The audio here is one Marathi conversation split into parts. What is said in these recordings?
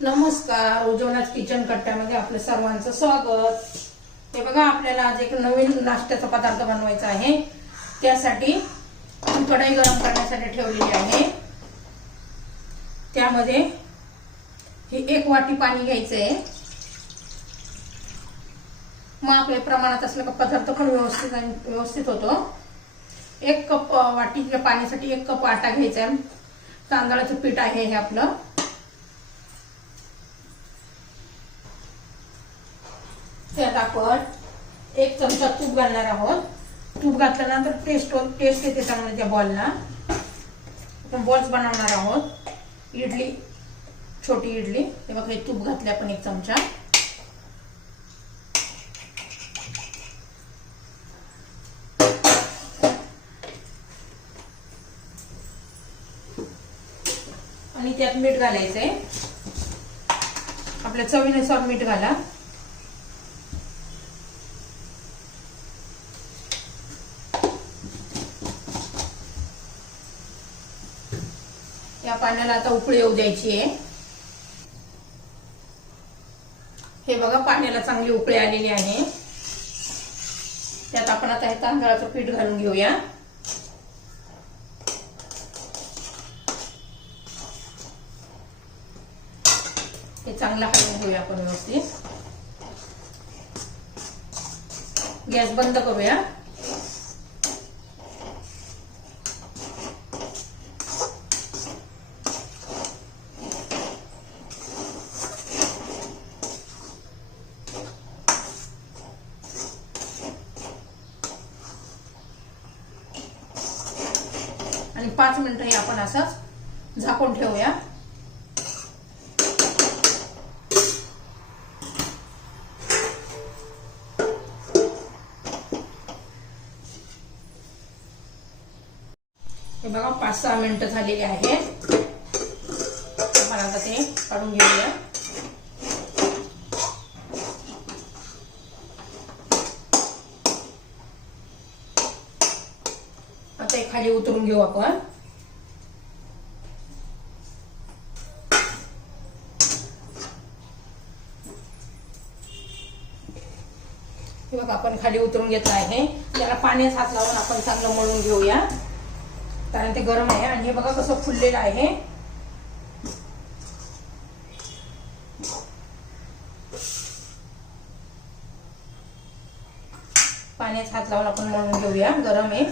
नमस्कार उज्ज्वलाच किचन कट्ट्यामध्ये आपलं सर्वांचं स्वागत. हे बघा आपल्याला आज एक नवीन नाश्त्याचा पदार्थ बनवायचा आहे. त्यासाठी कढई गरम करण्यासाठी ठेवलेली आहे. त्यामध्ये हे एक वाटी पाणी घ्यायचं आहे मग आपल्या प्रमाणात असलं का पदार्थ पण व्यवस्थित आणि व्यवस्थित होतो. एक कप वाटीच्या पाण्यासाठी एक कप आटा घ्यायचा आहे. तांदळाचं पीठ आहे हे आपलं. त्यात आपण एक चमचा तूप घालणार आहोत. तूप घातल्यानंतर टेस्ट टेस्ट येते चांगलं त्या बॉलला आपण बॉल्स बनवणार आहोत. इडली छोटी इडली. हे बघा हे तूप घातले आपण एक चमचा. आणि त्यात मीठ घालायचंय. आपल्या चवीनुसार मीठ घाला. या पाण्याला आता उकळी येऊ द्यायची आहे. हे बघा पाण्याला चांगली उकळी आलेली आहे. त्यात आपण आता हे तांदळाचं पीठ घालून घेऊया. हे चांगलं हलवून घेऊया आपण व्यवस्थित. गॅस बंद करूया. पाच मिनिटं हे आपण असंच झाकून ठेवूया. हे बघा पाच सहा मिनिटं झालेली आहेत. आपण आता ते काढून घेऊया. आता हे खाली उतरून घेऊ आपण. आपण खाली उतरून घेतलं आहे. त्याला पाण्यात हात लावून आपण चांगलं मळून घेऊया. कारण ते गरम आहे आणि हे बघा कसं फुललेलं आहे. पाण्यात हात लावून आपण मळून घेऊया. गरम आहे.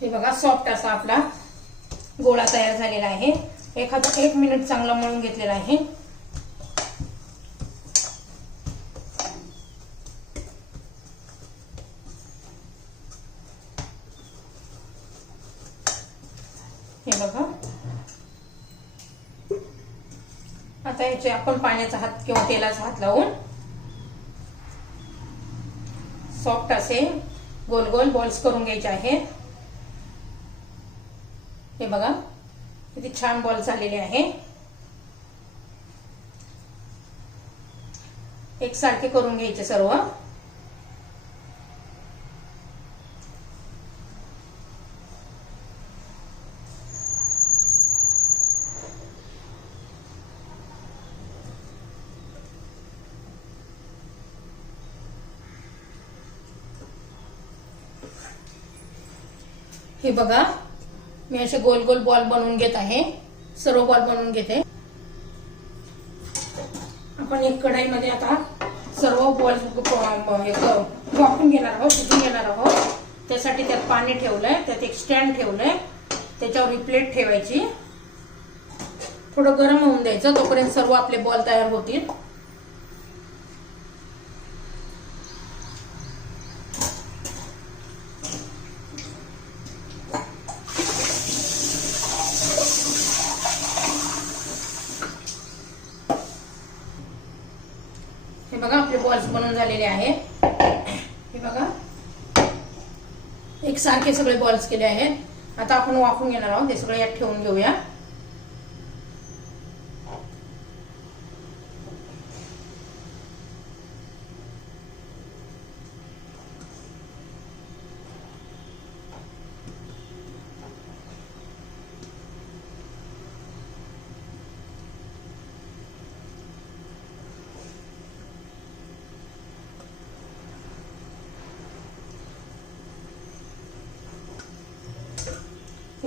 हे बघा सॉफ्ट असा आपला गोळा तयार झालेला आहे. एखादा एक मिनिट चांगला मळून घेतलेला आहे. हे बघा. आता याचे आपण पाण्याचा हात किंवा तेलाचा हात लावून सॉफ्ट असे गोल गोल बॉल्स करून घ्यायचे आहेत. बघा. किती छान बॉल झालेले आहे. एकसारखे करून घ्यायचे सर्व. हे बघा. मी असे गोल गोल बॉल बनवून घेत आहे. सर्व बॉल बनवून घेते. आपण एक कढाईमध्ये आता सर्व बॉल वापरून घेणार आहोत शिजून घेणार आहोत. त्यासाठी त्यात पाणी ठेवलंय त्यात एक स्टँड ठेवलंय. त्याच्यावर ही प्लेट ठेवायची. थोडं गरम होऊन द्यायचं तोपर्यंत सर्व आपले बॉल तयार होतील हे बघा आपले बॉल्स बनवून झालेले आहे. हे बघा. एक सारखे सगळे बॉल्स केले आहेत. आता आपण वाफून घेणार आहोत. ते सगळे यात ठेवून घेऊया.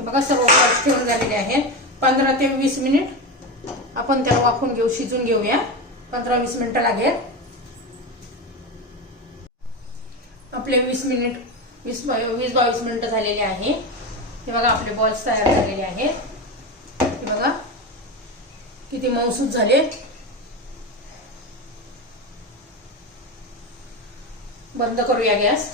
बघा सर्व बॉल्स ठेवून झालेले आहेत. पंधरा ते वीस मिनिट आपण त्याला वाफून घेऊ शिजून घेऊया. पंधरा वीस मिनिटं लागेल. आपले वीस मिनिट वीस वीस बावीस मिनिटं झालेले आहे. हे बघा आपले बॉल्स तयार झालेले आहेत. हे बघा किती मौसूद झाले. बंद करूया गॅस.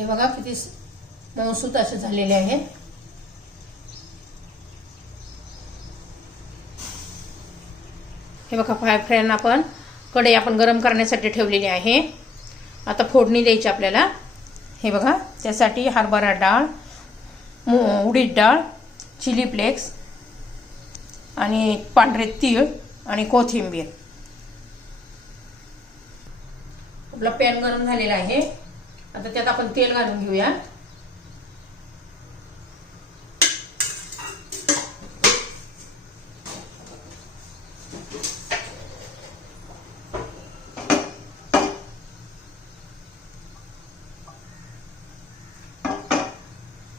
हे बघा किती मऊसूत असे झालेले आहेत. हे बघा फाय फ्रेंड आपण कढई आपण गरम करण्यासाठी ठेवलेली आहे. आता फोडणी द्यायची आपल्याला. हे बघा त्यासाठी हरभरा डाळ उडीद डाळ चिली फ्लेक्स आणि पांढरे तीळ आणि कोथिंबीर. आपला पॅन गरम झालेला आहे. आता त्यात आपण तेल घालून घेऊया.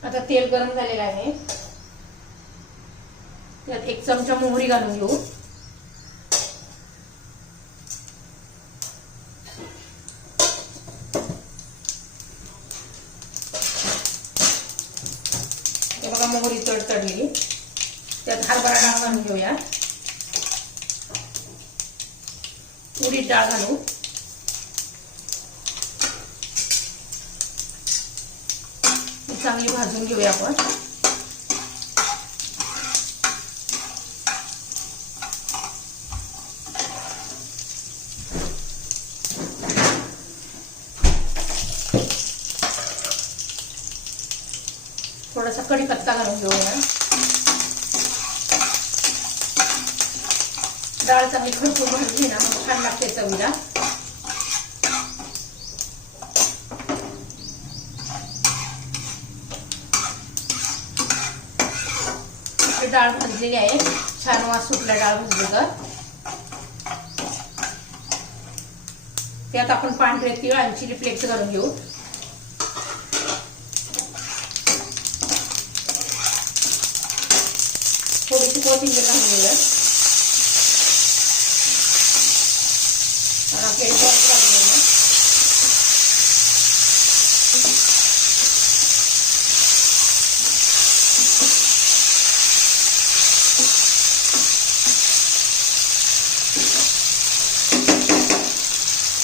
आता तेल गरम झालेलं आहे. त्यात एक चमचा मोहरी घालून घेऊ. मोहरी तडतडली त्यात हरभरा डाळ घालून घेऊया. उडीद डाळ घालू. चांगली भाजून घेऊया आपण. थोडासा कढीपत्ता घालून घेऊया डाळ चांगली खरपूर भाजली ना मग छान लागते चवीला. डाळ भाजलेली आहे. छान वास सुटला डाळ भाजली तर त्यात आपण पांढरे तीळ आणि चिली फ्लेक्स करून घेऊ. थोडीशी कोथिंबीर घालून घेऊया आणि आपल्या इथे घालून घेऊया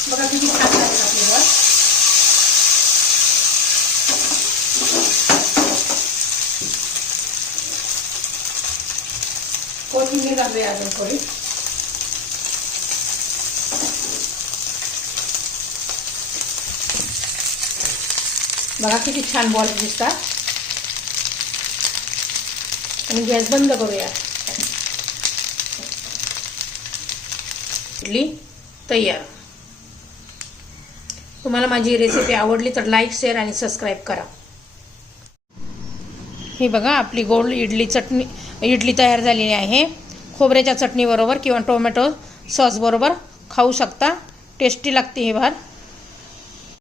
बघा किती छान लागेल आपल्याला कोथिंबीर घालूया अजून बघा किती छान बॉल दिसतात. आणि गॅस बंद करूया. इडली तयार. तुम्हाला माझी रेसिपी आवडली तर लाईक शेअर आणि सबस्क्राईब करा. हे बघा आपली गोल्ड इडली चटणी इडली तयार झालेली आहे. खोबऱ्याच्या चटणीबरोबर किंवा टोमॅटो सॉसबरोबर खाऊ शकता. टेस्टी लागते ही भात.